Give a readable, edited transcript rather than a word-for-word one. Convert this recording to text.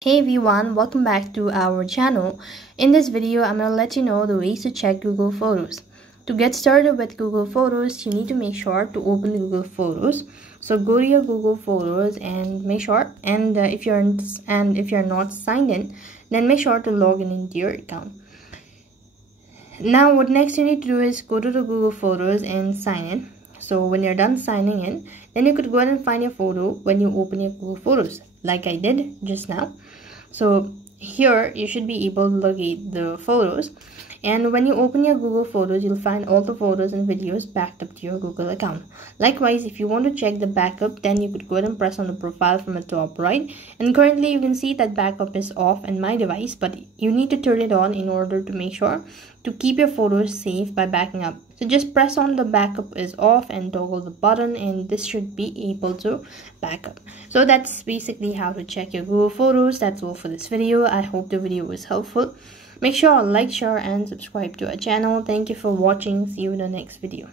Hey everyone, welcome back to our channel. In this video, I'm going to let you know the ways to check Google Photos. To get started with Google Photos, you need to make sure to open Google Photos. So go to your Google Photos and make sure, if you're not signed in, then make sure to log in into your account. Now what next you need to do is go to the Google Photos and sign in. So when you're done signing in, then you could go ahead and find your photo when you open your Google Photos, like I did just now. So here you should be able to locate the photos, and when you open your Google Photos, you'll find all the photos and videos backed up to your Google account. Likewise, if you want to check the backup, then you could go ahead and press on the profile from the top right, and currently you can see that backup is off in my device, but you need to turn it on in order to make sure to keep your photos safe by backing up. So just press on the backup is off and toggle the button, and this should be able to back up. So that's basically how to check your Google Photos. That's all for this video. I hope the video was helpful. Make sure to like, share and subscribe to our channel. Thank you for watching. See you in the next video.